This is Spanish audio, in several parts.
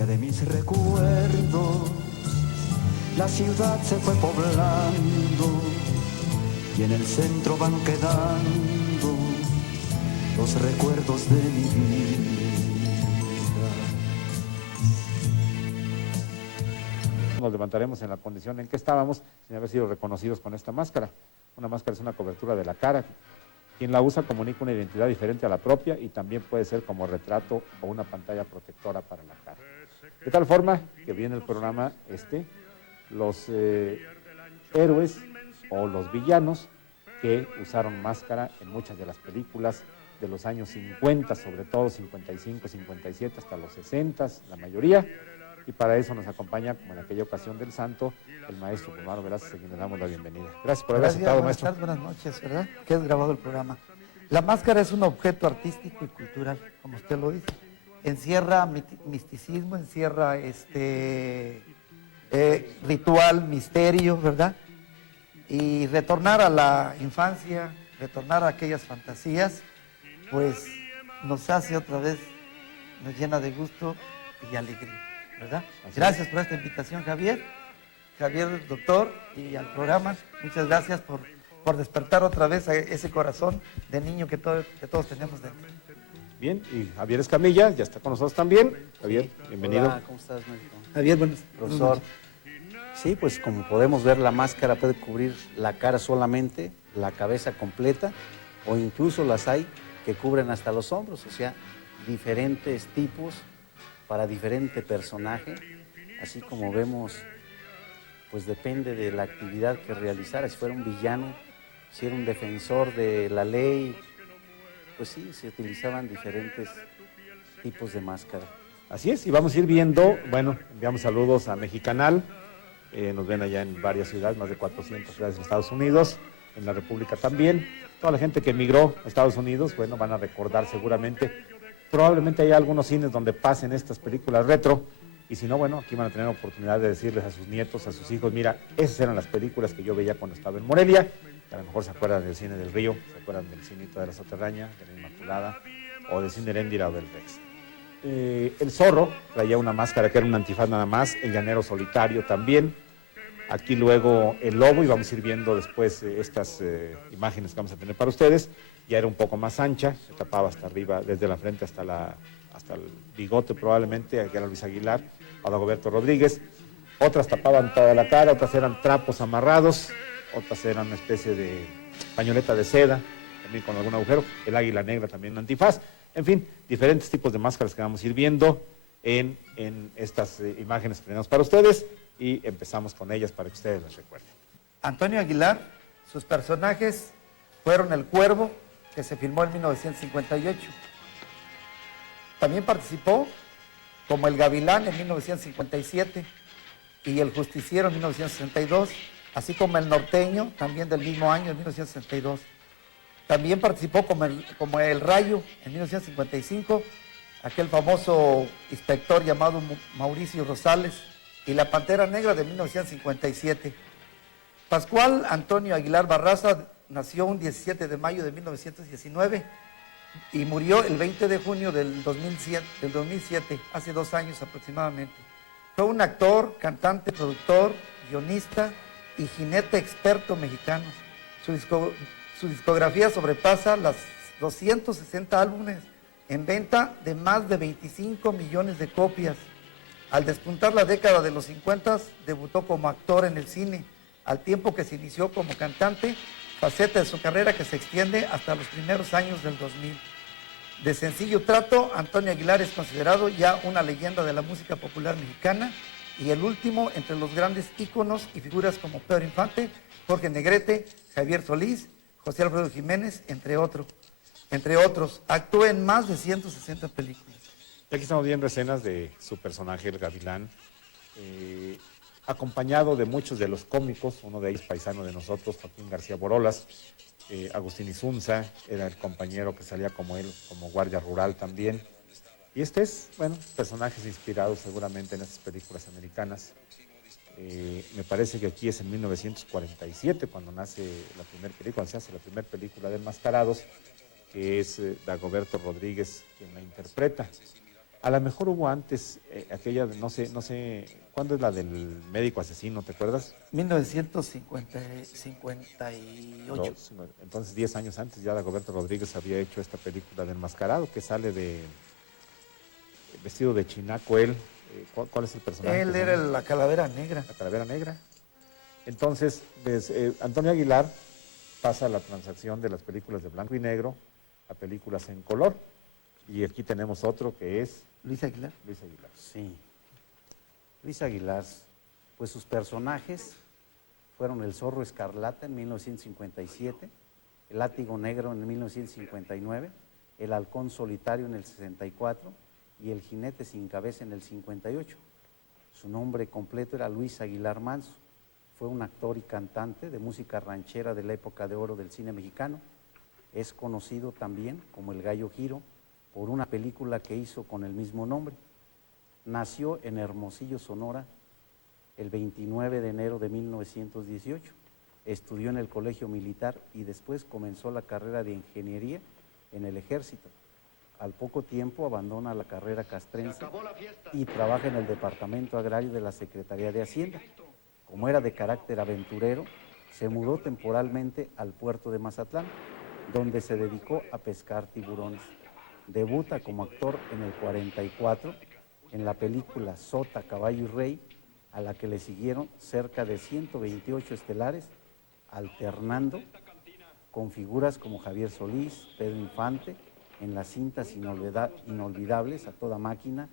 memoria de mis recuerdos, la ciudad se fue poblando y en el centro van quedando los recuerdos de mi vida. Nos levantaremos en la condición en que estábamos sin haber sido reconocidos con esta máscara. Una máscara es una cobertura de la cara. Quien la usa comunica una identidad diferente a la propia y también puede ser como retrato o una pantalla protectora para la cara. De tal forma que viene el programa los héroes o los villanos que usaron máscara en muchas de las películas de los años 50, sobre todo 55, 57, hasta los 60, la mayoría. Y para eso nos acompaña, como en aquella ocasión del santo, el maestro Gumaro Velázquez, a quien le damos la bienvenida. Gracias por haber aceptado, maestro. Buenas noches, ¿verdad? Que has grabado el programa. La máscara es un objeto artístico y cultural, como usted lo dice. Encierra misticismo, encierra ritual, misterio, ¿verdad? Y retornar a la infancia, retornar a aquellas fantasías, pues nos hace otra vez, nos llena de gusto y alegría, ¿verdad? Gracias por esta invitación, Javier, doctor, y al programa. Muchas gracias por despertar otra vez a ese corazón de niño que todos tenemos dentro. Bien, y Javier Escamilla ya está con nosotros también. Javier, bienvenido. Hola, ¿cómo estás, médico? Javier, buenos Profesor. Sí, pues como podemos ver, la máscara puede cubrir la cara solamente, la cabeza completa, o incluso las hay que cubren hasta los hombros, o sea, diferentes tipos para diferente personaje, así como vemos, pues depende de la actividad que realizara. Si fuera un villano, si era un defensor de la ley, pues sí, se utilizaban diferentes tipos de máscara. Así es, y vamos a ir viendo, bueno, enviamos saludos a Mexicanal, nos ven allá en varias ciudades, más de 400 ciudades en Estados Unidos, en la República también. Toda la gente que emigró a Estados Unidos, bueno, van a recordar seguramente. Probablemente hay algunos cines donde pasen estas películas retro, y si no, bueno, aquí van a tener oportunidad de decirles a sus nietos, a sus hijos, mira, esas eran las películas que yo veía cuando estaba en Morelia. A lo mejor se acuerdan del Cine del Río, se acuerdan del Cinito de la Soterraña, de la Inmaculada, o del Cine Heréndira o del Rex. El Zorro traía una máscara que era un antifaz nada más, el Llanero Solitario también. Aquí luego el Lobo, y vamos a ir viendo después estas imágenes que vamos a tener para ustedes. Ya era un poco más ancha, se tapaba hasta arriba, desde la frente hasta el bigote probablemente, aquí era Luis Aguilar, Dagoberto Rodríguez. Otras tapaban toda la cara, otras eran trapos amarrados, otras eran una especie de pañoleta de seda, también con algún agujero. El Águila Negra también un antifaz. En fin, diferentes tipos de máscaras que vamos a ir viendo en estas imágenes que tenemos para ustedes, y empezamos con ellas para que ustedes las recuerden. Antonio Aguilar, sus personajes fueron El Cuervo, que se filmó en 1958. También participó como El Gavilán en 1957 y El Justiciero en 1962, así como El Norteño, también del mismo año, en 1962. También participó como el Rayo en 1955, aquel famoso inspector llamado Mauricio Rosales, y La Pantera Negra de 1957. Pascual Antonio Aguilar Barraza nació un 17 de mayo de 1919 y murió el 20 de junio del 2007, hace 2 años aproximadamente. Fue un actor, cantante, productor, guionista y jinete experto mexicano. Su discografía sobrepasa las 260 álbumes en venta de más de 25 millones de copias. Al despuntar la década de los 50, debutó como actor en el cine, al tiempo que se inició como cantante, faceta de su carrera que se extiende hasta los primeros años del 2000. De sencillo trato, Antonio Aguilar es considerado ya una leyenda de la música popular mexicana y el último entre los grandes íconos y figuras como Pedro Infante, Jorge Negrete, Javier Solís, José Alfredo Jiménez, entre otros. Actuó en más de 160 películas. Y aquí estamos viendo escenas de su personaje, el Gavilán, acompañado de muchos de los cómicos, uno de ellos paisano de nosotros, Joaquín García Borolas, Agustín Isunza, era el compañero que salía como él, como guardia rural también. Y personajes inspirados seguramente en estas películas americanas. Me parece que aquí es en 1947 cuando nace la primera película, se hace la primera película de Enmascarados, que es Dagoberto Rodríguez quien la interpreta. A lo mejor hubo antes aquella, no sé, ¿cuándo es la del médico asesino? ¿Te acuerdas? 1958. Entonces, 10 años antes ya Dagoberto Rodríguez había hecho esta película de Enmascarado, que sale de vestido de chinaco él. ¿Cuál es el personaje? Él era la Calavera Negra. La Calavera Negra. Entonces, Antonio Aguilar pasa la transacción de las películas de blanco y negro a películas en color. Y aquí tenemos otro que es Luis Aguilar. Luis Aguilar. Sí. Luis Aguilar, pues sus personajes fueron el Zorro Escarlata en 1957, el Látigo Negro en 1959, el Halcón Solitario en el 64 y el Jinete Sin Cabeza en el 58. Su nombre completo era Luis Aguilar Manso. Fue un actor y cantante de música ranchera de la época de oro del cine mexicano. Es conocido también como el Gallo Giro por una película que hizo con el mismo nombre. Nació en Hermosillo, Sonora, el 29 de enero de 1918. Estudió en el Colegio Militar y después comenzó la carrera de ingeniería en el Ejército. Al poco tiempo abandona la carrera castrense y trabaja en el Departamento Agrario de la Secretaría de Hacienda. Como era de carácter aventurero, se mudó temporalmente al puerto de Mazatlán, donde se dedicó a pescar tiburones. Debuta como actor en el 44 en la película Sota, Caballo y Rey, a la que le siguieron cerca de 128 estelares, alternando con figuras como Javier Solís, Pedro Infante, en las cintas inolvidables A Toda Máquina,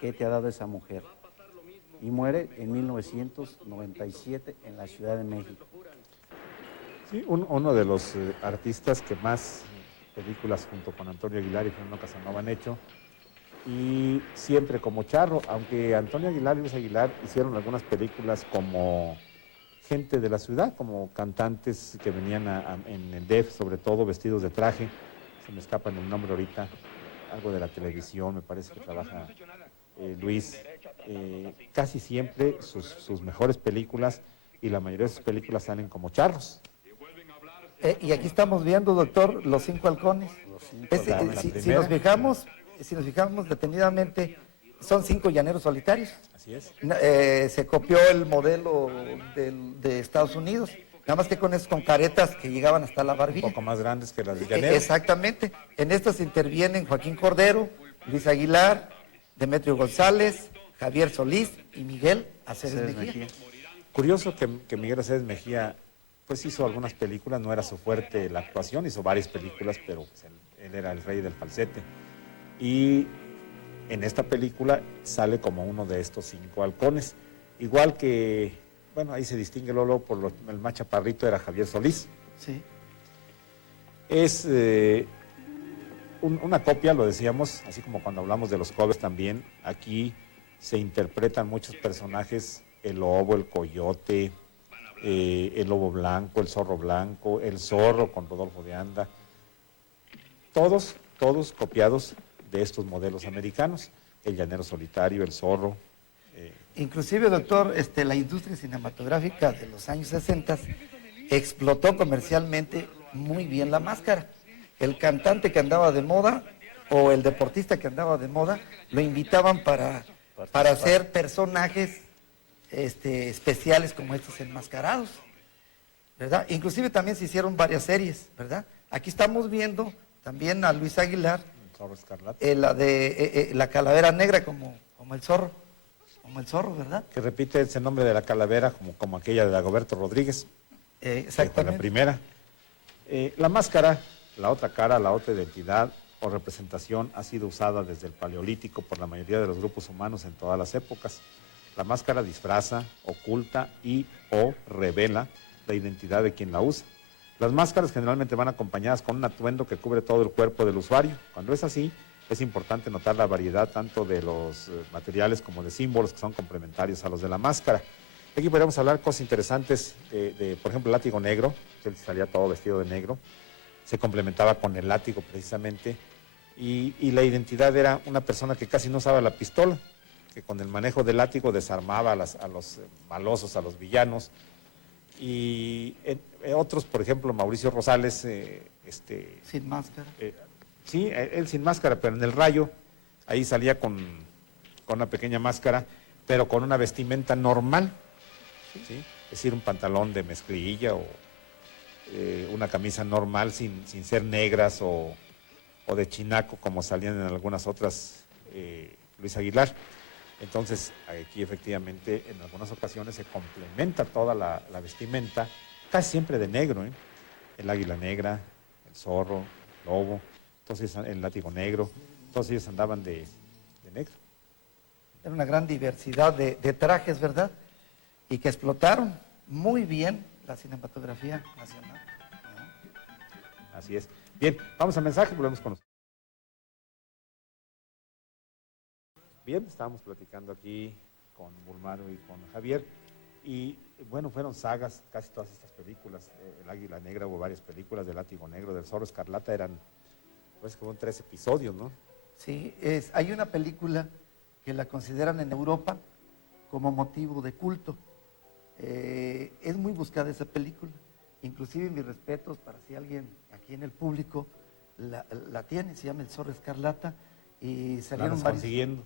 ¿Qué te ha dado esa mujer? Y muere en 1997 en la Ciudad de México. Sí, uno de los artistas que más películas junto con Antonio Aguilar y Fernando Casanova han hecho, y siempre como charro, aunque Antonio Aguilar y Luis Aguilar hicieron algunas películas como gente de la ciudad, como cantantes que venían en el DEF, sobre todo vestidos de traje, se me escapa el nombre ahorita, algo de la televisión, me parece que trabaja Luis, casi siempre sus mejores películas y la mayoría de sus películas salen como charros. Y aquí estamos viendo, doctor, Los Cinco Halcones. Si nos fijamos detenidamente, son 5 llaneros solitarios. Así es. Se copió el modelo de Estados Unidos, nada más que con caretas que llegaban hasta la barbilla. Un poco más grandes que las de llanero. Exactamente. En estas intervienen Joaquín Cordero, Luis Aguilar, Demetrio González, Javier Solís y Miguel Aceves Mejía. Curioso que Miguel Aceves Mejía pues hizo algunas películas, no era su fuerte la actuación, hizo varias películas, pero pues, él era el rey del falsete. Y en esta película sale como uno de estos 5 halcones. Igual que, bueno, ahí se distingue Lolo por el más chaparrito era Javier Solís. Sí. Es una copia, lo decíamos, así como cuando hablamos de los covers también, aquí se interpretan muchos personajes, el lobo, el coyote, el lobo blanco, el zorro blanco, el zorro con Rodolfo de Anda, todos copiados de estos modelos americanos, el llanero solitario, el zorro. Inclusive, doctor, la industria cinematográfica de los años 60 explotó comercialmente muy bien la máscara. El cantante que andaba de moda o el deportista que andaba de moda lo invitaban para hacer personajes especiales como estos enmascarados, ¿verdad? Inclusive también se hicieron varias series, ¿verdad? Aquí estamos viendo también a Luis Aguilar, la de la Calavera Negra como el zorro, ¿verdad? Que repite ese nombre de la calavera como aquella de Dagoberto Rodríguez. Exactamente. La primera. La máscara, la otra cara, la otra identidad o representación ha sido usada desde el Paleolítico por la mayoría de los grupos humanos en todas las épocas. La máscara disfraza, oculta y o revela la identidad de quien la usa. Las máscaras generalmente van acompañadas con un atuendo que cubre todo el cuerpo del usuario. Cuando es así, es importante notar la variedad tanto de los materiales como de símbolos que son complementarios a los de la máscara. Aquí podríamos hablar cosas interesantes por ejemplo, el látigo negro, que él salía todo vestido de negro, se complementaba con el látigo precisamente, y la identidad era una persona que casi no usaba la pistola, que con el manejo del látigo desarmaba a los malosos, a los villanos. Y otros, por ejemplo, Mauricio Rosales, sin máscara. Sí, él sin máscara, pero en El Rayo ahí salía con una pequeña máscara, pero con una vestimenta normal, ¿sí? Es decir, un pantalón de mezclilla o una camisa normal sin ser negras o de chinaco como salían en algunas otras Luis Aguilar. Entonces aquí efectivamente en algunas ocasiones se complementa toda la vestimenta, casi siempre de negro, ¿eh? El águila negra, el zorro, el lobo, entonces el látigo negro, todos ellos andaban de negro. Era una gran diversidad de trajes, ¿verdad? Y que explotaron muy bien la cinematografía nacional. Así es. Bien, vamos al mensaje, volvemos con nosotros. Bien, estábamos platicando aquí con Bulmaro y con Javier, y bueno, fueron sagas, casi todas estas películas, El Águila Negra, hubo varias películas, del Látigo Negro, del Zorro Escarlata, eran, pues, como 3 episodios, ¿no? Sí, hay una película que la consideran en Europa como motivo de culto. Es muy buscada esa película, inclusive mis respetos para si alguien aquí en el público la tiene, se llama El Zorro Escarlata, y salieron Vamos varios. consiguiendo.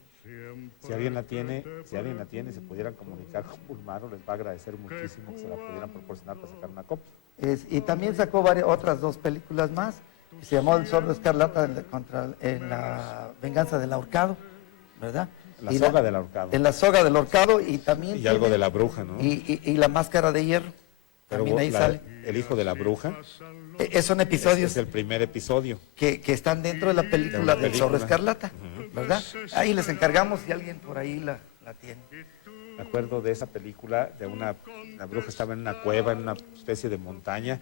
Si alguien la tiene, se pudieran comunicar con Bulmaro, les va a agradecer muchísimo que se la pudieran proporcionar para sacar una copia. Y también sacó otras 2 películas más, que se llamó El Zorro Escarlata en la venganza del ahorcado, ¿verdad? La soga del ahorcado. En la soga del ahorcado, y también Y algo de la bruja, ¿no? y la máscara de hierro, también ahí sale. El hijo de la bruja. Son episodios Es el primer episodio. que están dentro de la película del Zorro Escarlata, ¿verdad? Ahí les encargamos si alguien por ahí la tiene. Me acuerdo de esa película, de la bruja estaba en una cueva, en una especie de montaña,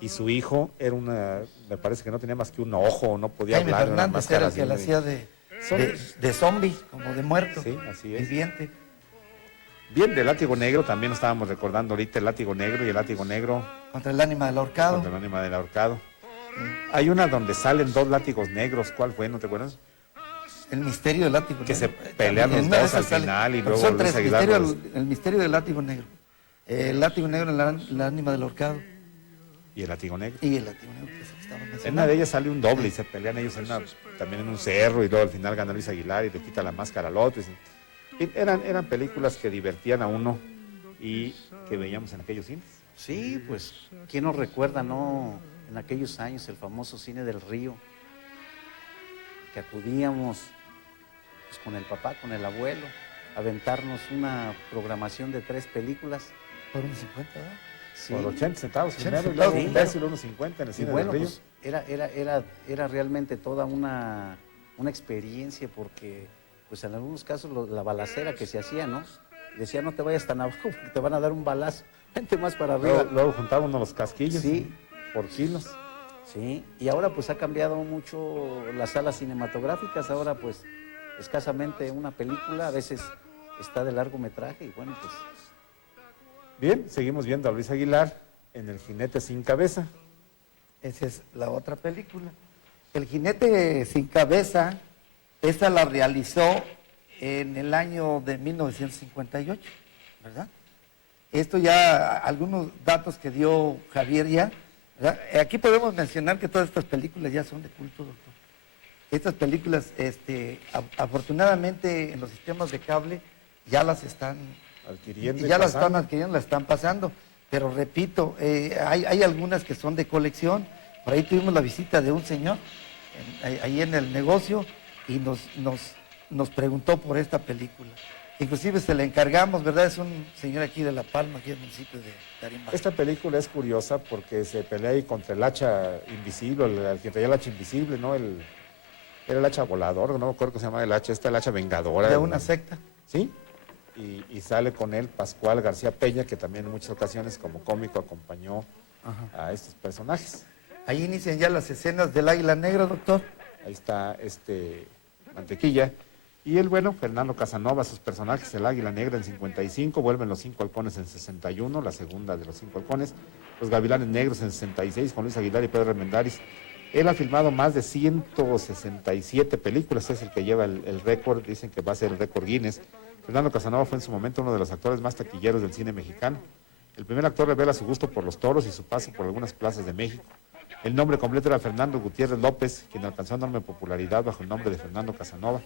y su hijo era me parece que no tenía más que un ojo, no podía Jaime hablar. Fernández era el que la hacía de zombie, como de muerto, sí, así es. viviente. Bien, del Látigo Negro también estábamos recordando ahorita, el Látigo Negro y el Látigo Negro Contra el ánima del ahorcado. contra el ánima del ahorcado. Hay una donde salen 2 látigos negros, ¿cuál fue? ¿No te acuerdas? El misterio del látigo Que negro. se pelean los En una de dos esas al final y luego son Luis 3, Aguilar el misterio del látigo negro. El látigo negro, el ánima del ahorcado. y el Látigo Negro. Y el látigo negro que es el que estaba En mencionando. una de ellas sale un doble y se pelean ellos también en un cerro, y luego al final gana Luis Aguilar y le quita la máscara al otro. Eran películas que divertían a uno y que veíamos en aquellos cines. Sí, pues, ¿quién nos recuerda, no? En aquellos años, el famoso cine del Río, que acudíamos pues, con el papá, con el abuelo, a aventarnos una programación de 3 películas. Por un 50, ¿verdad? Sí. Por 80 centavos 80 primero, y luego centavos, un claro. peso y luego unos 50 en el Y cine bueno, del Río. pues era realmente toda una experiencia, porque pues en algunos casos la balacera que se hacía, ¿no? Decía, no te vayas tan abajo porque te van a dar un balazo, vente más para arriba. Luego juntábamos los casquillos, Sí. por kilos. Sí, y ahora pues ha cambiado mucho las salas cinematográficas, ahora pues escasamente una película, a veces está de largometraje y bueno, pues Bien, seguimos viendo a Luis Aguilar en El Jinete Sin Cabeza. Esa es la otra película. El jinete sin cabeza, esa la realizó en el año de 1958, ¿verdad? Esto ya, algunos datos que dio Javier ya, ¿verdad? Aquí podemos mencionar que todas estas películas ya son de culto, doctor. Estas películas, afortunadamente en los sistemas de cable ya las están Adquiriendo y ya las pasando. están adquiriendo, las están pasando. Pero repito, hay algunas que son de colección. Por ahí tuvimos la visita de un señor ahí en el negocio y nos preguntó por esta película. Inclusive se la encargamos, ¿verdad? Es un señor aquí de La Palma, aquí en el municipio de Tarimba. Esta película es curiosa porque se pelea ahí contra el hacha invisible, el que traía el hacha invisible, ¿no? Era el hacha volador, no me acuerdo cómo se llama el hacha, el hacha vengadora. De una secta. Sí, y sale con él Pascual García Peña, que también en muchas ocasiones como cómico acompañó a estos personajes. Ahí inician ya las escenas del Águila Negra, doctor. Ahí está Mantequilla. Y el bueno, Fernando Casanova, sus personajes, el Águila Negra en 55, vuelven los 5 halcones en 61, la segunda de los 5 halcones, los Gavilanes Negros en 66 con Luis Aguilar y Pedro Armendáriz. Él ha filmado más de 167 películas, es el que lleva el récord, dicen que va a ser el récord Guinness. Fernando Casanova fue en su momento uno de los actores más taquilleros del cine mexicano. El primer actor revela su gusto por los toros y su paso por algunas plazas de México. El nombre completo era Fernando Gutiérrez López, quien alcanzó enorme popularidad bajo el nombre de Fernando Casanova.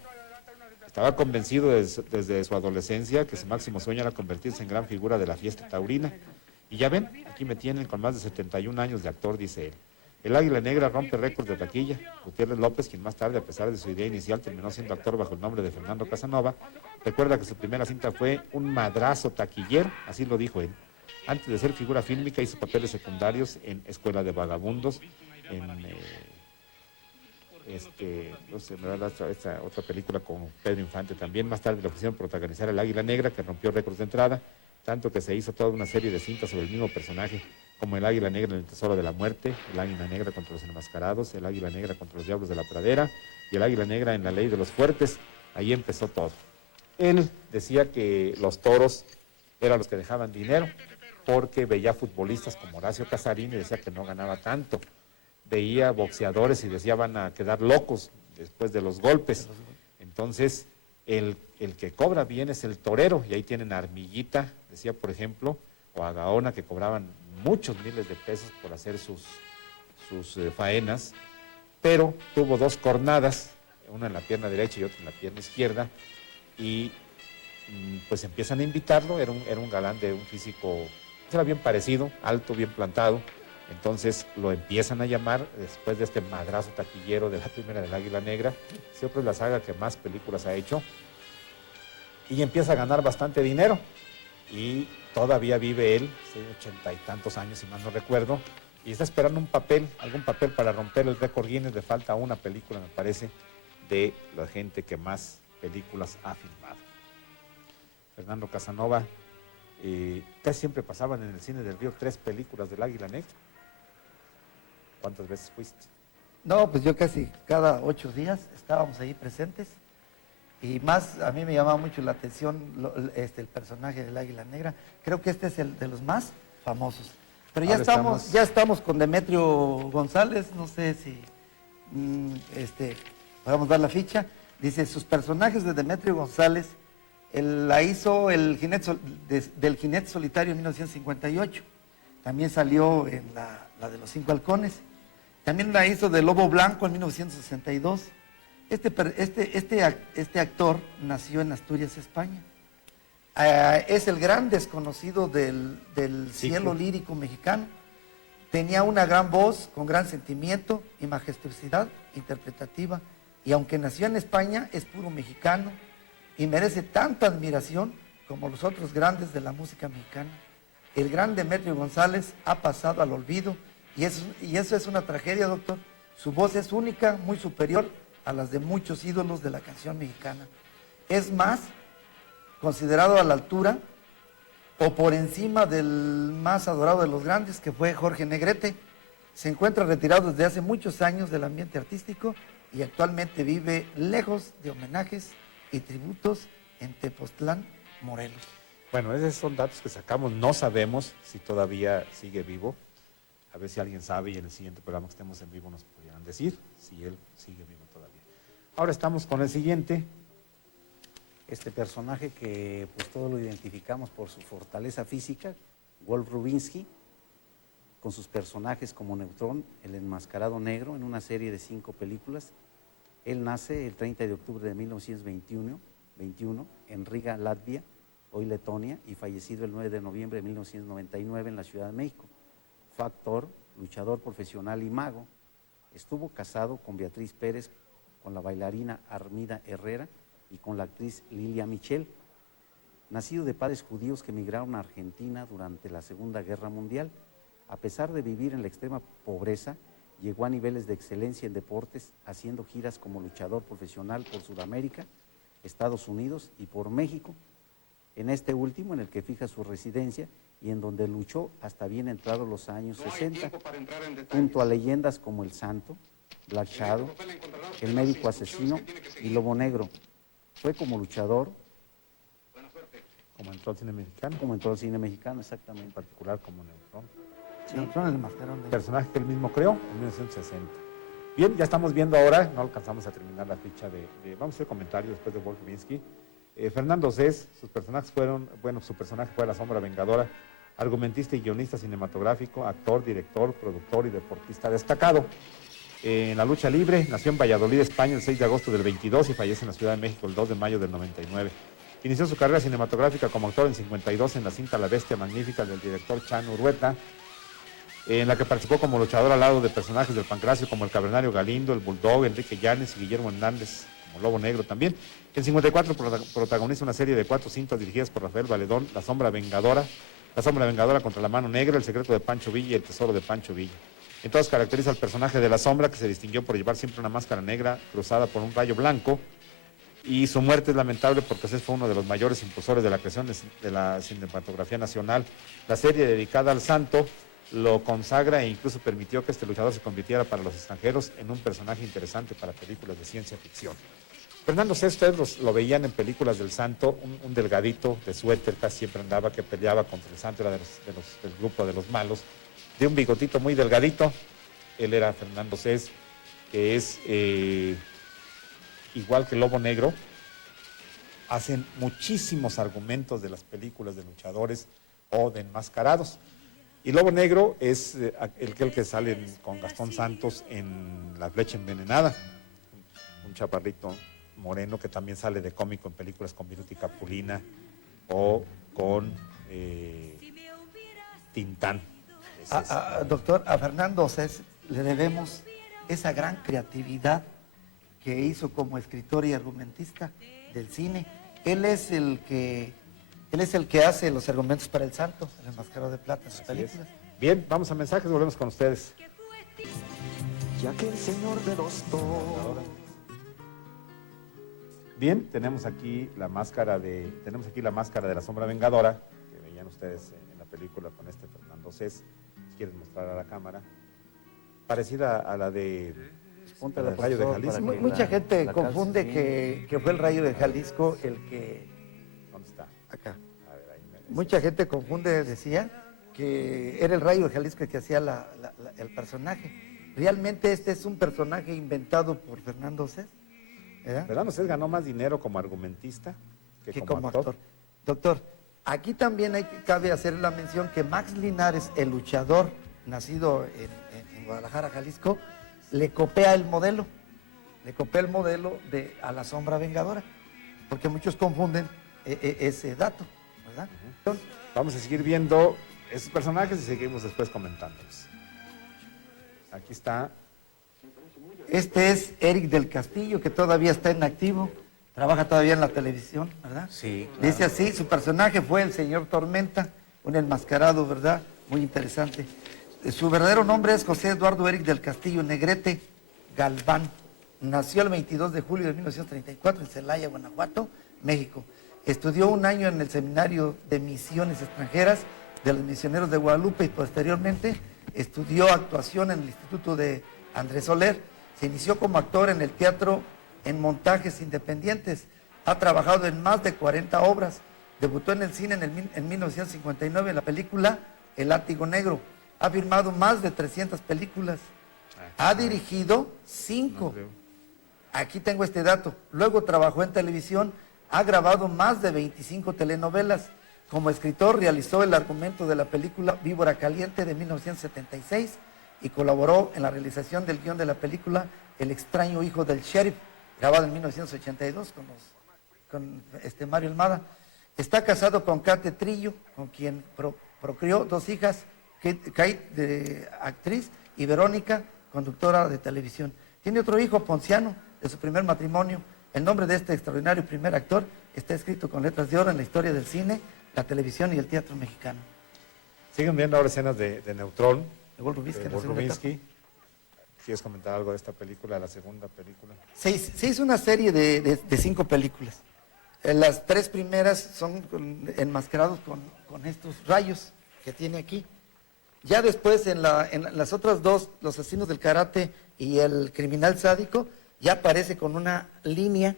Estaba convencido desde su adolescencia que su máximo sueño era convertirse en gran figura de la fiesta taurina. Y ya ven, aquí me tienen con más de 71 años de actor, dice él. El Águila Negra rompe récords de taquilla. Gutiérrez López, quien más tarde, a pesar de su idea inicial, terminó siendo actor bajo el nombre de Fernando Casanova, recuerda que su primera cinta fue un madrazo taquillero, así lo dijo él. Antes de ser figura fílmica, hizo papeles secundarios en Escuela de Vagabundos, en no sé, me da esta otra película con Pedro Infante también. Más tarde le ofrecieron protagonizar El Águila Negra, que rompió récords de entrada, tanto que se hizo toda una serie de cintas sobre el mismo personaje, como El Águila Negra en El Tesoro de la Muerte, El Águila Negra contra los Enmascarados, El Águila Negra contra los Diablos de la Pradera y El Águila Negra en La Ley de los Fuertes. Ahí empezó todo. Él decía que los toros eran los que dejaban dinero, porque veía futbolistas como Horacio Casarín y decía que no ganaba tanto. Veía boxeadores y decía van a quedar locos después de los golpes. Entonces, el que cobra bien es el torero, y ahí tienen a Armillita, decía por ejemplo, o a Gaona, que cobraban muchos miles de pesos por hacer sus faenas, pero tuvo 2 cornadas, una en la pierna derecha y otra en la pierna izquierda, y pues empiezan a invitarlo. Era un galán de un físico, era bien parecido, alto, bien plantado. Entonces lo empiezan a llamar después de este madrazo taquillero de la primera del Águila Negra. Siempre es la saga que más películas ha hecho, y empieza a ganar bastante dinero, y todavía vive él, 80 y tantos años si mal no recuerdo, y está esperando algún papel para romper el récord Guinness. Le falta una película, me parece, de la gente que más películas ha filmado. Fernando Casanova, casi siempre pasaban en el cine del Río 3 películas del Águila Negra. ¿Cuántas veces fuiste? No, pues yo casi cada 8 días estábamos ahí presentes, y más a mí me llamaba mucho la atención el personaje del Águila Negra. Creo que este es el de los más famosos. Pero ya estamos con Demetrio González, no sé si podemos dar la ficha. Dice, sus personajes de Demetrio González, él la hizo del Jinete Solitario en 1958. También salió en la de los 5 halcones. También la hizo de Lobo Blanco en 1962. Este actor nació en Asturias, España. Es el gran desconocido del cielo lírico mexicano. Tenía una gran voz, con gran sentimiento y majestuosidad interpretativa. Y aunque nació en España, es puro mexicano y merece tanta admiración como los otros grandes de la música mexicana. El gran Demetrio González ha pasado al olvido, y eso es una tragedia, doctor. Su voz es única, muy superior a las de muchos ídolos de la canción mexicana. Es más, considerado a la altura o por encima del más adorado de los grandes, que fue Jorge Negrete. Se encuentra retirado desde hace muchos años del ambiente artístico y actualmente vive lejos de homenajes y tributos en Tepoztlán, Morelos. Bueno, esos son datos que sacamos, no sabemos si todavía sigue vivo. A ver si alguien sabe, y en el siguiente programa que estemos en vivo nos pudieran decir si él sigue vivo todavía. Ahora estamos con el siguiente. Este personaje que pues todos lo identificamos por su fortaleza física, Wolf Rubinsky, con sus personajes como Neutrón, el enmascarado negro, en una serie de 5 películas. Él nace el 30 de octubre de 1921 en Riga, Latvia, hoy Letonia, y fallecido el 9 de noviembre de 1999 en la Ciudad de México. Fue actor, luchador profesional y mago. Estuvo casado con Beatriz Pérez, con la bailarina Armida Herrera y con la actriz Lilia Michel. Nacido de padres judíos que emigraron a Argentina durante la Segunda Guerra Mundial, a pesar de vivir en la extrema pobreza, llegó a niveles de excelencia en deportes, haciendo giras como luchador profesional por Sudamérica, Estados Unidos y por México, en este último en el que fija su residencia y en donde luchó hasta bien entrados los años 60, junto a leyendas como El Santo, Black Shadow, El Médico Asesino y Lobo Negro. Fue como luchador. Como entró al cine mexicano. Como entró al cine mexicano, exactamente. En particular como Neutrón. Sí. Neutrón es el mascarón. Personaje que él mismo creó en 1960. Bien, ya estamos viendo ahora, no alcanzamos a terminar la ficha vamos a hacer comentarios después de Wolf Rubinsky. Fernando Cés, su personaje fue la Sombra Vengadora, argumentista y guionista cinematográfico, actor, director, productor y deportista destacado. en la lucha libre. Nació en Valladolid, España, el 6 de agosto del 22 y fallece en la Ciudad de México el 2 de mayo del 99. Inició su carrera cinematográfica como actor en 52 en la cinta La Bestia Magnífica del director Chan Urueta, en la que participó como luchador al lado de personajes del Pancracio como el Cavernario Galindo, el Bulldog, Enrique Llanes y Guillermo Hernández, como Lobo Negro también. En 54 protagoniza una serie de 4 cintas dirigidas por Rafael Valedón: La Sombra Vengadora contra la Mano Negra, El Secreto de Pancho Villa y El Tesoro de Pancho Villa. En todas caracteriza al personaje de La Sombra, que se distinguió por llevar siempre una máscara negra cruzada por un rayo blanco, y su muerte es lamentable porque ese fue uno de los mayores impulsores de la creación de la cinematografía nacional. La serie dedicada al santo lo consagra e incluso permitió que este luchador se convirtiera para los extranjeros en un personaje interesante para películas de ciencia ficción. Fernando Cés, ustedes lo veían en películas del santo, un delgadito de suéter, casi siempre andaba, que peleaba contra el santo, era del grupo de los malos, de un bigotito muy delgadito. Él era Fernando Cés, que es igual que Lobo Negro. Hacen muchísimos argumentos de las películas de luchadores o de enmascarados. Y Lobo Negro es el que sale con Gastón Santos en La Flecha Envenenada, un chaparrito moreno que también sale de cómico en películas con Viruta y Capulina o con Tintán. Doctor, a Fernando Cés le debemos esa gran creatividad que hizo como escritor y argumentista del cine. Él es el que hace los argumentos para el santo, el enmascarado de plata en sus películas. Bien, vamos a mensajes, volvemos con ustedes. Ya que el señor de los toros. Bien, tenemos aquí la máscara de La Sombra Vengadora, que veían ustedes en la película con este Fernando Cés. Si quieren mostrar a la cámara, parecida a la de Rayo de Jalisco. Mucha gente confunde que fue el Rayo de Jalisco el que... ¿Dónde está? Acá. A ver, ahí me dice. Mucha gente confunde, decía, que era el Rayo de Jalisco el que hacía el personaje. Realmente este es un personaje inventado por Fernando Cés. Fernando Cés ganó más dinero como argumentista que como actor. Doctor, aquí también cabe hacer la mención que Max Linares, el luchador nacido en Guadalajara, Jalisco, le copia el modelo a La Sombra Vengadora, porque muchos confunden ese dato, ¿verdad? Vamos a seguir viendo esos personajes y seguimos después comentándolos. Aquí está. Este es Eric del Castillo, que todavía está en activo, trabaja todavía en la televisión, ¿verdad? Sí, claro. Dice así, su personaje fue el señor Tormenta, un enmascarado, ¿verdad? Muy interesante. Su verdadero nombre es José Eduardo Eric del Castillo Negrete Galván. Nació el 22 de julio de 1934 en Celaya, Guanajuato, México. Estudió un año en el Seminario de Misiones Extranjeras de los Misioneros de Guadalupe y posteriormente estudió actuación en el Instituto de Andrés Soler. Se inició como actor en el teatro en montajes independientes. Ha trabajado en más de 40 obras. Debutó en el cine en 1959 en la película El Látigo Negro. Ha firmado más de 300 películas. Ha dirigido 5. Aquí tengo este dato. Luego trabajó en televisión. Ha grabado más de 25 telenovelas. Como escritor realizó el argumento de la película Víbora Caliente de 1976 y colaboró en la realización del guión de la película El extraño hijo del sheriff, grabado en 1982 con Mario Almada. Está casado con Kate Trillo, con quien procreó 2 hijas, Kate, actriz, y Verónica, conductora de televisión. Tiene otro hijo, Ponciano, de su primer matrimonio. El nombre de este extraordinario primer actor está escrito con letras de oro en la historia del cine, la televisión y el teatro mexicano. Siguen viendo ahora escenas de Neutrón, De Wolf Rubinsky, Wolf Rubinsky. ¿Quieres comentar algo de esta película, la segunda película? Se hizo una serie de 5 películas. Las 3 primeras son enmascarados con estos rayos que tiene aquí. Ya después en las otras 2, Los asesinos del karate y El criminal sádico, ya aparece con una línea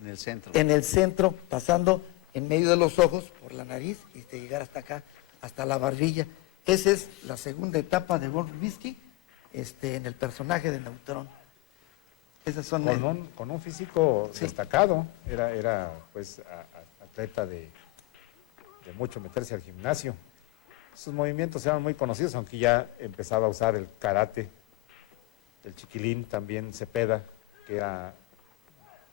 en el centro, pasando en medio de los ojos, por la nariz, y de llegar hasta acá, hasta la barbilla. Esa es la segunda etapa de Wolf Rubinsky, en el personaje de Neutrón. Esas son con un físico destacado, era pues atleta de mucho meterse al gimnasio. Sus movimientos eran muy conocidos, aunque ya empezaba a usar el karate el Chiquilín, también Cepeda, que era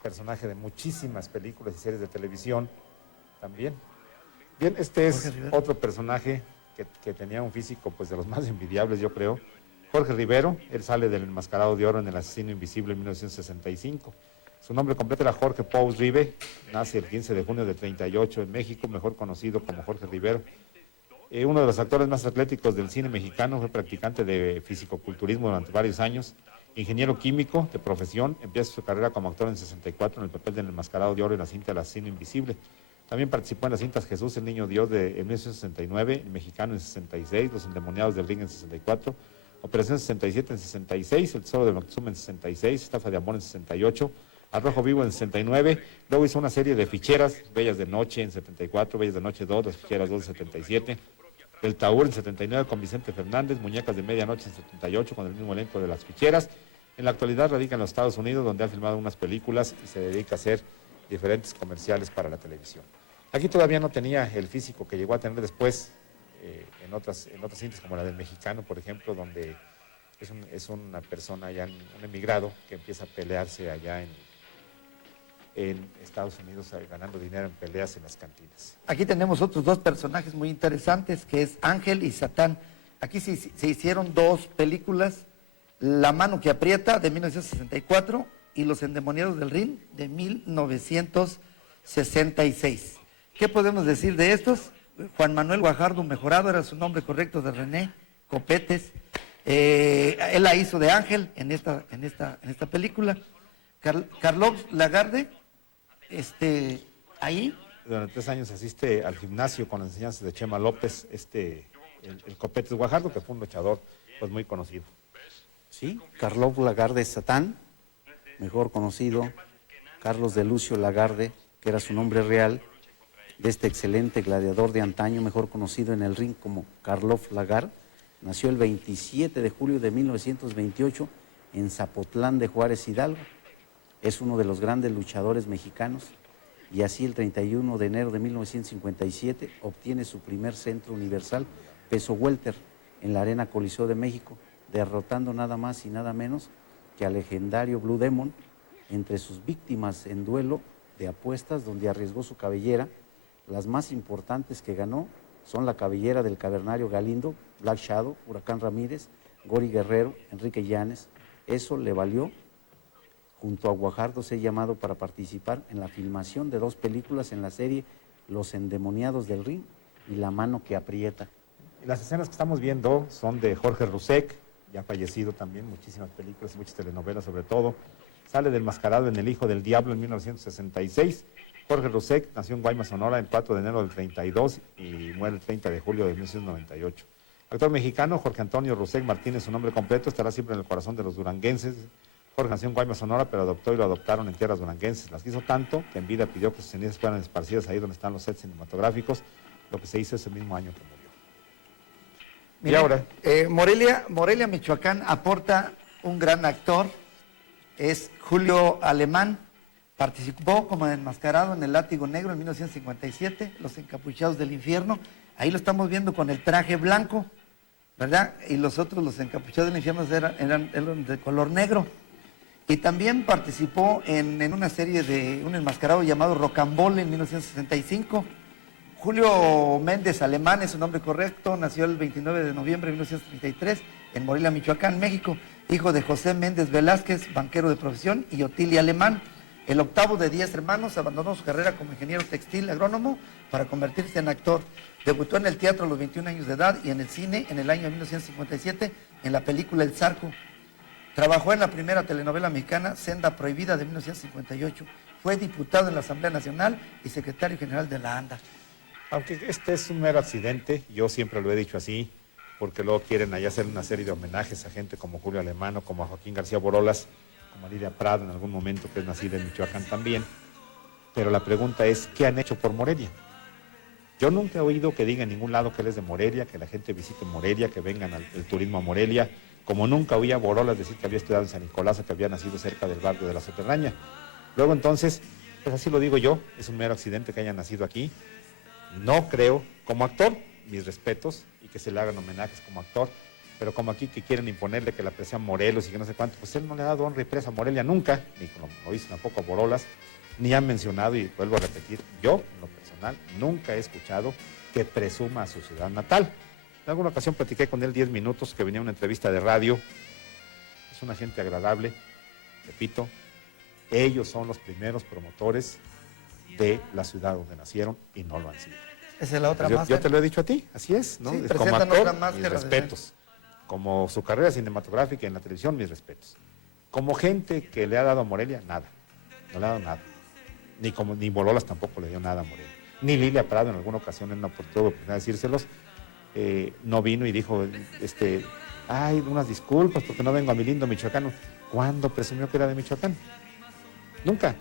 personaje de muchísimas películas y series de televisión, también. Bien, este es otro personaje que tenía un físico pues de los más envidiables, yo creo. Jorge Rivero, él sale del Enmascarado de Oro en El Asesino Invisible en 1965. Su nombre completo era Jorge Pous Ribe, nace el 15 de junio de 38 en México, mejor conocido como Jorge Rivero. Uno de los actores más atléticos del cine mexicano, fue practicante de fisicoculturismo durante varios años, ingeniero químico de profesión, empieza su carrera como actor en 64 en el papel del Enmascarado de Oro en la cinta El Asesino Invisible. También participó en las cintas Jesús, el Niño Dios en 1969, El Mexicano en 66, Los Endemoniados del Ring en 64, Operación 67 en 66, El Tesoro de Moctezuma en 66, Estafa de Amor en 68, Al Rojo Vivo en 69, luego hizo una serie de ficheras, Bellas de Noche en 74, Bellas de Noche 2, Las Ficheras 2 en 77, El Taur en 79 con Vicente Fernández, Muñecas de Medianoche en 78 con el mismo elenco de Las Ficheras. En la actualidad radica en los Estados Unidos, donde ha filmado unas películas y se dedica a hacer diferentes comerciales para la televisión. Aquí todavía no tenía el físico que llegó a tener después en otras cintas, como la del Mexicano, por ejemplo, donde es una persona ya, un emigrado, que empieza a pelearse allá en Estados Unidos, ganando dinero en peleas en las cantinas. Aquí tenemos otros dos personajes muy interesantes, que es Ángel y Satán. Aquí se hicieron dos películas, La Mano que Aprieta, de 1964, y Los Endemoniados del Rin, de 1966. ¿Qué podemos decir de estos? Juan Manuel Guajardo Mejorado era su nombre correcto, de René Copetes. Él la hizo de Ángel en esta película. Carlos Lagarde, ahí. Durante 3 años asiste al gimnasio con las enseñanzas de Chema López, el Copetes Guajardo, que fue un luchador pues muy conocido. Sí, Carlos Lagarde Satán, mejor conocido, Carlos de Lucio Lagarde, que era su nombre real, de este excelente gladiador de antaño, mejor conocido en el ring como Karloff Lagar, nació el 27 de julio de 1928 en Zapotlán de Juárez, Hidalgo. Es uno de los grandes luchadores mexicanos y así el 31 de enero de 1957 obtiene su primer centro universal peso welter en la Arena Coliseo de México, derrotando nada más y nada menos que al legendario Blue Demon entre sus víctimas en duelo de apuestas donde arriesgó su cabellera. Las más importantes que ganó son la cabellera del Cavernario Galindo, Black Shadow, Huracán Ramírez, Gori Guerrero, Enrique Llanes. Eso le valió, junto a Guajardo, ser llamado para participar en la filmación de 2 películas en la serie Los Endemoniados del Ring y La Mano que Aprieta. Y las escenas que estamos viendo son de Jorge Rusek, ya fallecido también, muchísimas películas y muchas telenovelas sobre todo. Sale del Enmascarado en El Hijo del Diablo en 1966. Jorge Rusek nació en Guaymas, Sonora, el 4 de enero del 32 y muere el 30 de julio de 1998. Actor mexicano, Jorge Antonio Rusek Martínez, su nombre completo, estará siempre en el corazón de los duranguenses. Jorge nació en Guaymas, Sonora, pero adoptó y lo adoptaron en tierras duranguenses. Las quiso tanto que en vida pidió que sus cenizas fueran esparcidas ahí donde están los sets cinematográficos, lo que se hizo ese mismo año que murió. Mira, y ahora, Morelia, Michoacán, aporta un gran actor, es Julio Alemán. Participó como enmascarado en El Látigo Negro en 1957, Los Encapuchados del Infierno. Ahí lo estamos viendo con el traje blanco, ¿verdad? Y los otros, los Encapuchados del Infierno, eran de color negro. Y también participó en una serie de un enmascarado llamado Rocambole en 1965. Julio Méndez Alemán es su nombre correcto, nació el 29 de noviembre de 1933 en Morelia, Michoacán, México. Hijo de José Méndez Velázquez, banquero de profesión, y Otilia Alemán. El octavo de 10 hermanos, abandonó su carrera como ingeniero textil agrónomo para convertirse en actor. Debutó en el teatro a los 21 años de edad y en el cine en el año 1957 en la película El Zarco. Trabajó en la primera telenovela mexicana Senda Prohibida de 1958. Fue diputado en la Asamblea Nacional y secretario general de la ANDA. aunque este es un mero accidente, yo siempre lo he dicho así, porque luego quieren allá hacer una serie de homenajes a gente como Julio Alemán o como a Joaquín García Borolas, como a Lidia Prado en algún momento, que es nacida en Michoacán también. Pero la pregunta es, ¿qué han hecho por Morelia? Yo nunca he oído que diga en ningún lado que él es de Morelia, que la gente visite Morelia, que vengan el turismo a Morelia, como nunca oía a Borolas decir que había estudiado en San Nicolás, que había nacido cerca del barrio de la Soterraña. Luego entonces, pues así lo digo yo, es un mero accidente que haya nacido aquí. No creo, como actor, mis respetos, y que se le hagan homenajes como actor, pero como aquí que quieren imponerle que la presa Morelos y que no sé cuánto, pues él no le ha dado honra y presa a Morelia nunca, ni como lo dicen tampoco a Borolas, ni han mencionado, y vuelvo a repetir, yo, en lo personal, nunca he escuchado que presuma a su ciudad natal. En alguna ocasión platiqué con él 10 minutos, que venía a una entrevista de radio. Es una gente agradable, repito, ellos son los primeros promotores de la ciudad donde nacieron y no lo han sido. Esa es la otra Yo máscara. te lo he dicho a ti, así es, ¿no? Sí, Como preséntanos actor, la mis máscara, respetos. Como su carrera cinematográfica en la televisión, mis respetos. Como gente que le ha dado a Morelia, nada. No le ha dado nada. Ni Borolas tampoco le dio nada a Morelia. Ni Lilia Prado en alguna ocasión, en una oportunidad de decírselos, no vino y dijo, ay, unas disculpas porque no vengo a mi lindo Michoacán. ¿Cuándo presumió que era de Michoacán? Nunca.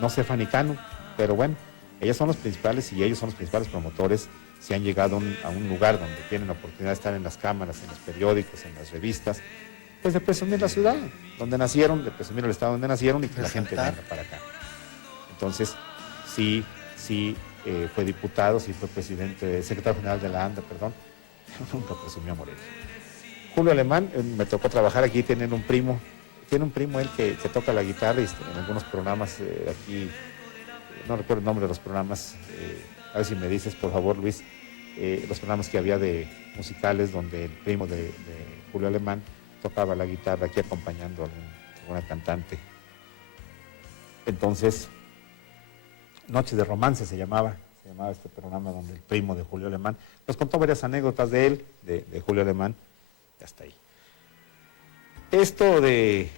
No sé fanicano, pero bueno, ellas son los principales y ellos son los principales promotores. Si han llegado a un lugar donde tienen la oportunidad de estar en las cámaras, en los periódicos, en las revistas, pues de presumir la ciudad donde nacieron, de presumir el estado donde nacieron y que la gente venga para acá. Entonces, sí, fue diputado, sí fue presidente, secretario general de la ANDA, perdón, pero nunca presumió a Morelos. Julio Alemán, me tocó trabajar aquí, tiene un primo él que toca la guitarra y en algunos programas aquí, no recuerdo el nombre de los programas, a ver si me dices, por favor, Luis, los programas que había de musicales donde el primo de Julio Alemán tocaba la guitarra aquí acompañando a alguna cantante. Entonces, Noches de Romance se llamaba este programa donde el primo de Julio Alemán nos contó varias anécdotas de él, de Julio Alemán, y hasta ahí. Esto de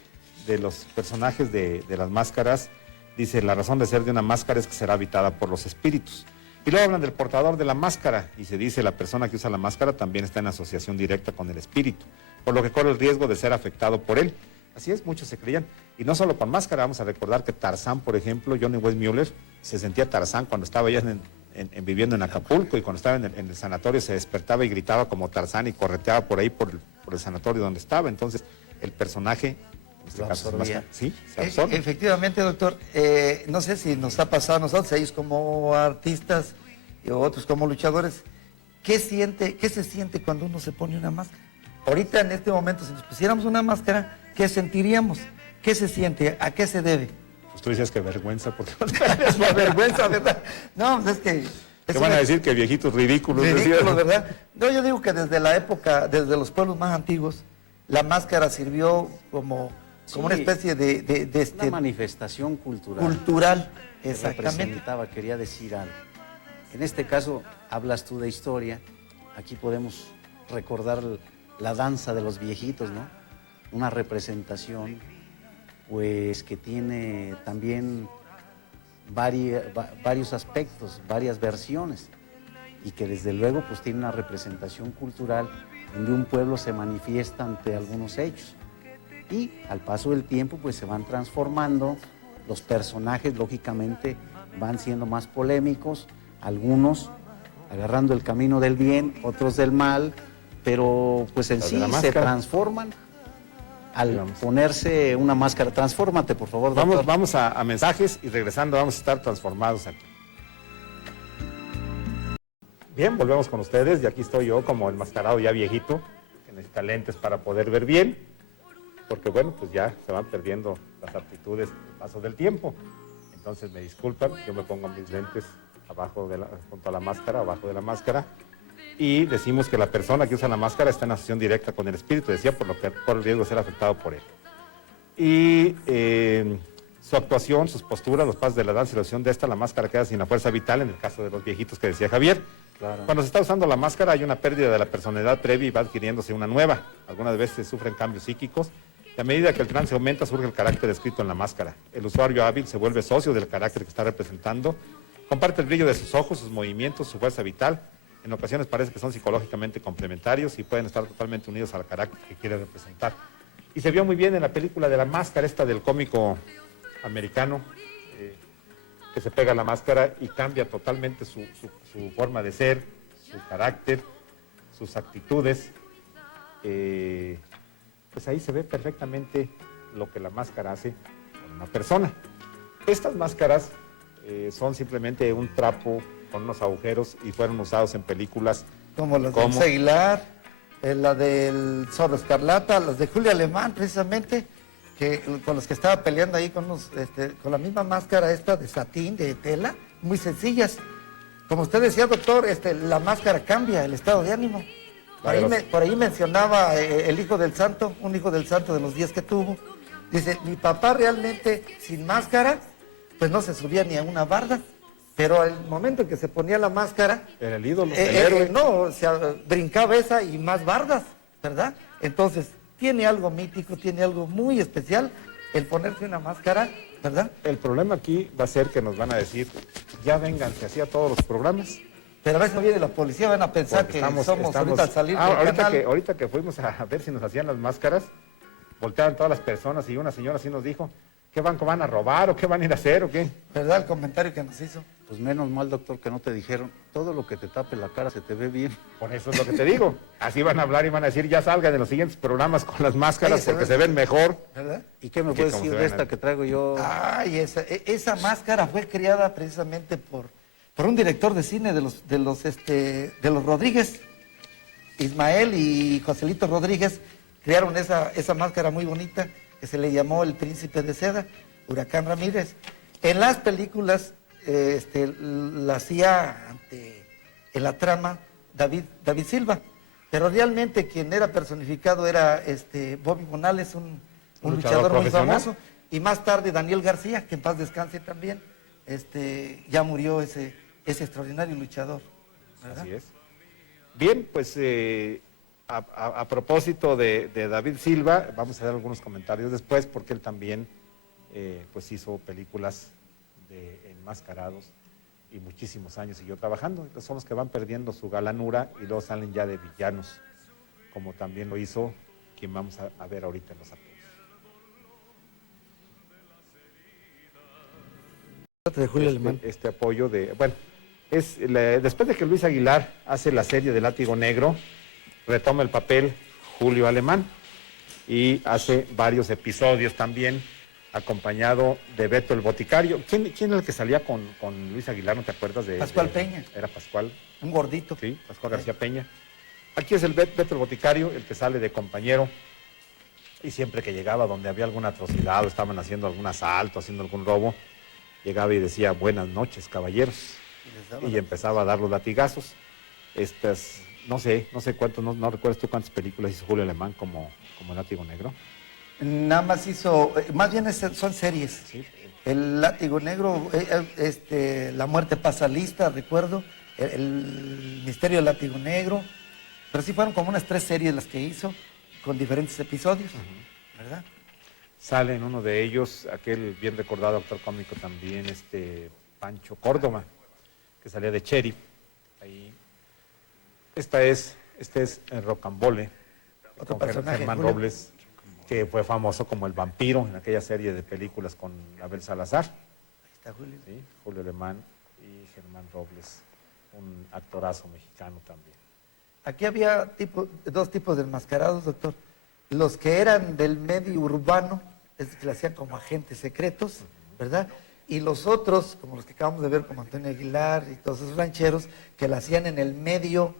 los personajes de las máscaras, dice, la razón de ser de una máscara es que será habitada por los espíritus. Y luego hablan del portador de la máscara, y se dice, la persona que usa la máscara también está en asociación directa con el espíritu, por lo que corre el riesgo de ser afectado por él. Así es, muchos se creían. Y no solo con máscara, vamos a recordar que Tarzán, por ejemplo, Johnny Weissmuller, se sentía Tarzán cuando estaba ya viviendo en Acapulco, y cuando estaba en el sanatorio se despertaba y gritaba como Tarzán y correteaba por ahí por el sanatorio donde estaba. Entonces, el personaje, en este caso, sí, se absorbe. Efectivamente, doctor, no sé si nos ha pasado a nosotros, ellos como artistas y otros como luchadores, qué se siente cuando uno se pone una máscara? Ahorita, en este momento, si nos pusiéramos una máscara, ¿qué sentiríamos? ¿Qué se siente? ¿A qué se debe? Pues tú dices que vergüenza, porque Es una vergüenza, ¿verdad? No, pues es que... Te van a decir que viejitos ridículos. Ridículos, ¿verdad? No, yo digo que desde la época, desde los pueblos más antiguos, la máscara sirvió como una especie de una manifestación cultural. Cultural, que exactamente. representaba, quería decir algo. En este caso, hablas tú de historia, aquí podemos recordar la danza de los viejitos, ¿no? Una representación, pues, que tiene también varios aspectos, varias versiones, y que desde luego pues tiene una representación cultural donde un pueblo se manifiesta ante algunos hechos, y al paso del tiempo pues se van transformando, los personajes lógicamente van siendo más polémicos, algunos agarrando el camino del bien, otros del mal, pero pues en sí se transforman al ponerse una máscara. Transfórmate, por favor, doctor. Vamos a mensajes y regresando vamos a estar transformados aquí. Bien, volvemos con ustedes y aquí estoy yo como el mascarado ya viejito, que necesita lentes para poder ver bien, porque bueno, pues ya se van perdiendo las aptitudes al paso del tiempo. Entonces me disculpan, yo me pongo mis lentes junto a la máscara, abajo de la máscara, y decimos que la persona que usa la máscara está en asociación directa con el espíritu, decía, por lo que corre el riesgo de ser afectado por él. Y su actuación, sus posturas, los pasos de la danza y la acción de esta, la máscara queda sin la fuerza vital, en el caso de los viejitos que decía Javier. Claro. Cuando se está usando la máscara hay una pérdida de la personalidad previa y va adquiriéndose una nueva. Algunas veces se sufren cambios psíquicos. Y a medida que el trance aumenta, surge el carácter descrito en la máscara. El usuario hábil se vuelve socio del carácter que está representando, comparte el brillo de sus ojos, sus movimientos, su fuerza vital. En ocasiones parece que son psicológicamente complementarios y pueden estar totalmente unidos al carácter que quiere representar. Y se vio muy bien en la película de La Máscara, esta del cómico americano, que se pega la máscara y cambia totalmente su forma de ser, su carácter, sus actitudes. Pues ahí se ve perfectamente lo que la máscara hace con una persona. Estas máscaras son simplemente un trapo con unos agujeros y fueron usados en películas como los de Aguilar. la del Zorro Escarlata, las de Julio Alemán, precisamente, con los que estaba peleando ahí con la misma máscara esta de satín, de tela, muy sencillas. Como usted decía, doctor, la máscara cambia el estado de ánimo. Por ahí mencionaba el hijo del santo, un hijo del santo de los 10 que tuvo. Dice, mi papá realmente sin máscara, pues no se subía ni a una barda. Pero al momento en que se ponía la máscara, Era el ídolo, el héroe. no, brincaba esa y más bardas, ¿verdad? Entonces, tiene algo mítico, tiene algo muy especial el ponerse una máscara, ¿verdad? El problema aquí va a ser que nos van a decir, ya vénganse así a todos los programas. Pero a veces no viene la policía, van a pensar Porque que somos ahorita al salir del canal. ahorita que fuimos a ver si nos hacían las máscaras, volteaban todas las personas y una señora así nos dijo, ¿qué banco van a robar o qué van a ir a hacer o qué? ¿Verdad? El comentario que nos hizo. Pues menos mal, doctor, que no te dijeron, todo lo que te tape la cara se te ve bien. Por eso es lo que te digo. Así van a hablar y van a decir, ya salgan de los siguientes programas con las máscaras Sí, porque se ven mejor. ¿Verdad? ¿Y qué me Que puedes como decir se de ven esta ahí. que traigo yo? Ay, esa máscara fue creada precisamente por un director de cine de los Rodríguez. Ismael y Joselito Rodríguez crearon esa máscara muy bonita que se le llamó El Príncipe de Seda, Huracán Ramírez. En las películas la hacía en la trama David Silva, pero realmente quien era personificado era Bobby Bonales, un luchador muy profesional. famoso, y más tarde Daniel García, que en paz descanse también, ya murió ese extraordinario luchador, ¿verdad? Así es. Bien, pues a propósito de David Silva, vamos a dar algunos comentarios después, porque él también pues hizo películas de enmascarados y muchísimos años siguió trabajando. Entonces son los que van perdiendo su galanura y luego salen ya de villanos, como también lo hizo quien vamos a ver ahorita en los apoyos. De Julio Alemán. Este apoyo de, bueno, después de que Luis Aguilar hace la serie de Látigo Negro, retoma el papel Julio Alemán y hace varios episodios también, acompañado de Beto el Boticario. ¿Quién era el que salía con Luis Aguilar? ¿No te acuerdas de Pascual Peña. Era Pascual, Un gordito. sí, Pascual García Peña. Aquí es el Beto el Boticario, el que sale de compañero, y siempre que llegaba donde había alguna atrocidad o estaban haciendo algún asalto, haciendo algún robo, llegaba y decía, buenas noches, caballeros, y empezaba a dar los latigazos. No sé cuántos, no recuerdas tú cuántas películas hizo Julio Alemán como Látigo Negro. Nada más hizo, más bien son series. Sí. El Látigo Negro, La Muerte Pasa Lista, recuerdo, el Misterio del Látigo Negro, pero sí fueron como unas 3 series las que hizo, con diferentes episodios, ¿verdad? Sale en uno de ellos aquel bien recordado actor cómico también, Pancho Córdoba, que salía de Cherry. Ahí. Este es Rocambole, Otro con personaje, Germán Julio. Robles, que fue famoso como el vampiro en aquella serie de películas con Abel Salazar. Ahí está Julio. ¿Sí? Julio Alemán y Germán Robles, un actorazo mexicano también. Aquí había 2 tipos de enmascarados, doctor. Los que eran del medio urbano, es decir, que le hacían como agentes secretos, ¿verdad? Y los otros, como los que acabamos de ver, como Antonio Aguilar y todos esos rancheros, que la hacían en el medio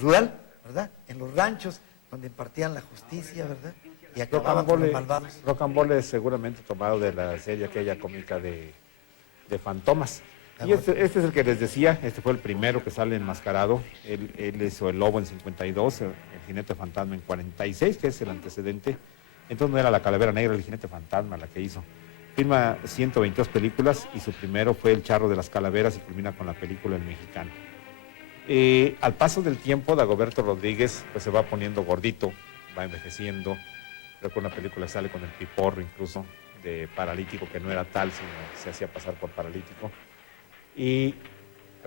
rural, ¿verdad? En los ranchos, donde impartían la justicia, ¿verdad? Y acababan con los malvados. Rocambole es seguramente tomado de la serie aquella cómica de Fantomas. Y este es el que les decía, este fue el primero que sale enmascarado. Él hizo El Lobo en 52, el Jinete Fantasma en 46, que es el antecedente. Entonces no era La Calavera Negra, el Jinete Fantasma la que hizo. Firma 122 películas y su primero fue El Charro de las Calaveras y culmina con la película El Mexicano. Al paso del tiempo, Dagoberto Rodríguez pues, se va poniendo gordito, va envejeciendo. Creo que una película sale con el piporro incluso, de paralítico, que no era tal, sino se hacía pasar por paralítico. Y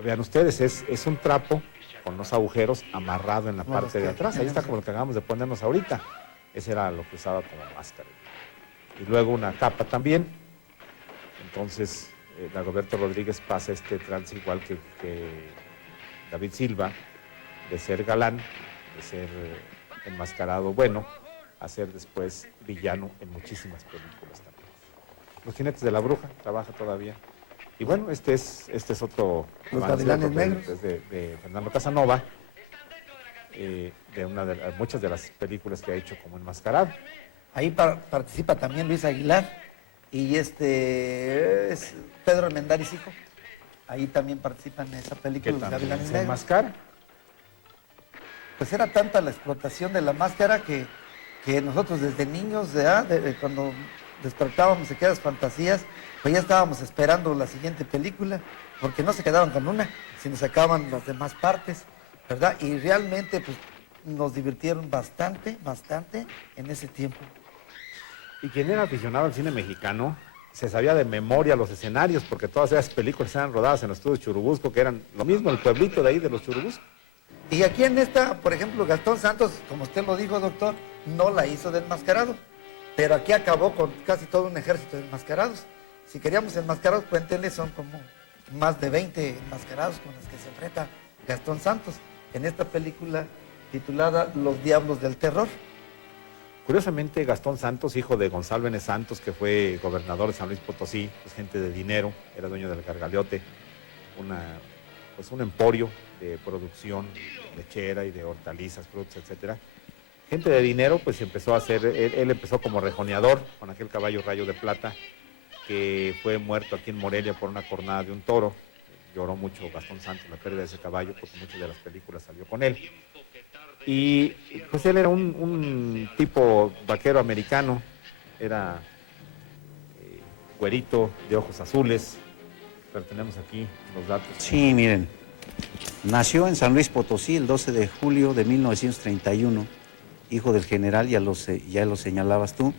vean ustedes, es un trapo con unos agujeros amarrado en la parte de atrás. Ahí está como lo que acabamos de ponernos ahorita. Ese era lo que usaba como máscara. Y luego una capa también. Entonces, Dagoberto Rodríguez pasa este trance igual que David Silva, de ser galán, de ser enmascarado bueno, a ser después villano en muchísimas películas también. Los Jinetes de la Bruja trabaja todavía. Y bueno, este es otro Los avance, Gavilanes otro Negros. de Fernando Casanova. muchas de las películas que ha hecho como Enmascarado. Ahí participa también Luis Aguilar y es Pedro Armendáriz hijo. Ahí también participan en esa Que película Los también Gavilanes se Negros. enmascara. Pues era tanta la explotación de la máscara que nosotros desde niños, cuando despertábamos aquellas fantasías, pues ya estábamos esperando la siguiente película, porque no se quedaban con una, sino sacaban las demás partes, ¿verdad? Y realmente pues nos divirtieron bastante en ese tiempo. Y quien era aficionado al cine mexicano se sabía de memoria los escenarios, porque todas esas películas eran rodadas en los estudios Churubusco, que eran lo mismo, el pueblito de ahí de los Churubusco. Y aquí en esta, por ejemplo, Gastón Santos, como usted lo dijo, doctor, no la hizo de enmascarado, pero aquí acabó con casi todo un ejército de enmascarados. Si queríamos enmascarados, cuéntenle, son como más de 20 enmascarados con los que se enfrenta Gastón Santos en esta película titulada Los Diablos del Terror. Curiosamente, Gastón Santos, hijo de Gonzalo N. Santos, que fue gobernador de San Luis Potosí, pues gente de dinero, era dueño del Gargaleote, un emporio de producción lechera y de hortalizas, frutas, etcétera. Gente de dinero, pues empezó a hacer, él empezó como rejoneador con aquel caballo Rayo de Plata, que fue muerto aquí en Morelia por una cornada de un toro. Lloró mucho Gastón Santos la pérdida de ese caballo, porque muchas de las películas salió con él. Y pues él era un tipo vaquero americano, era güerito, de ojos azules, pero tenemos aquí los datos. Sí, miren, nació en San Luis Potosí el 12 de julio de 1931, hijo del general, ya lo señalabas tú,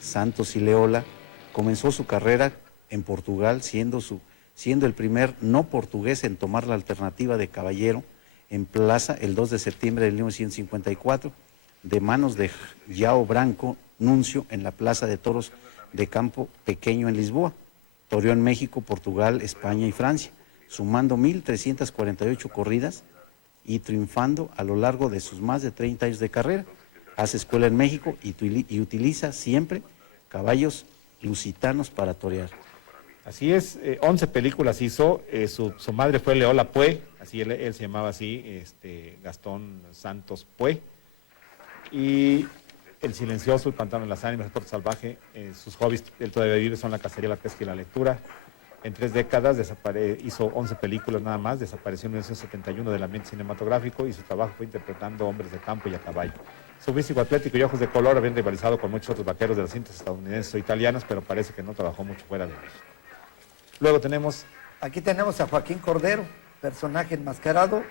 Santos y Leola. Comenzó su carrera en Portugal, siendo el primer no portugués en tomar la alternativa de caballero en plaza el 2 de septiembre de 1954, de manos de João Branco Nuncio en la Plaza de Toros de Campo Pequeño en Lisboa. Toreó en México, Portugal, España y Francia, sumando 1,348 corridas y triunfando a lo largo de sus más de 30 años de carrera. Hace escuela en México y utiliza siempre caballos lusitanos para torear. Así es, 11 películas hizo, su madre fue Leola Pue, así él se llamaba así, Gastón Santos Pue, y El Silencioso, El Pantano de las Ánimas, El Puerto Salvaje, sus hobbies, él todavía vive, son la cacería, la pesca y la lectura. En 3 décadas hizo 11 películas nada más, desapareció en 1971 del ambiente cinematográfico y su trabajo fue interpretando hombres de campo y a caballo. Su físico atlético y ojos de color habían rivalizado con muchos otros vaqueros de las cintas estadounidenses o italianas, pero parece que no trabajó mucho fuera de México. Luego tenemos... Aquí tenemos a Joaquín Cordero, personaje enmascarado,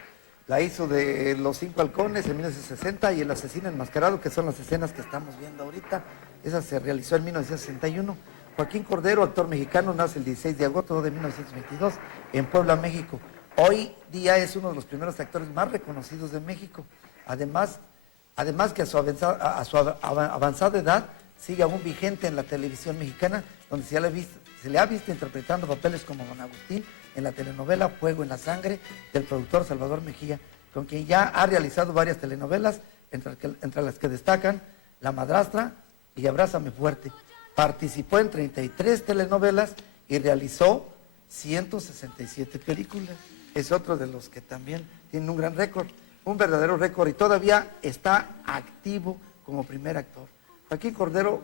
la hizo de Los Cinco Halcones en 1960 y El Asesino Enmascarado, que son las escenas que estamos viendo ahorita. Esa se realizó en 1961. Joaquín Cordero, actor mexicano, nace el 16 de agosto de 1922 en Puebla, México. Hoy día es uno de los primeros actores más reconocidos de México. Además que a su avanzada edad sigue aún vigente en la televisión mexicana, donde se le ha visto interpretando papeles como Don Agustín en la telenovela Fuego en la Sangre del productor Salvador Mejía, con quien ya ha realizado varias telenovelas, entre las que destacan La Madrastra y Abrázame Fuerte. Participó en 33 telenovelas y realizó 167 películas. Es otro de los que también tiene un gran récord, un verdadero récord, y todavía está activo como primer actor. Joaquín Cordero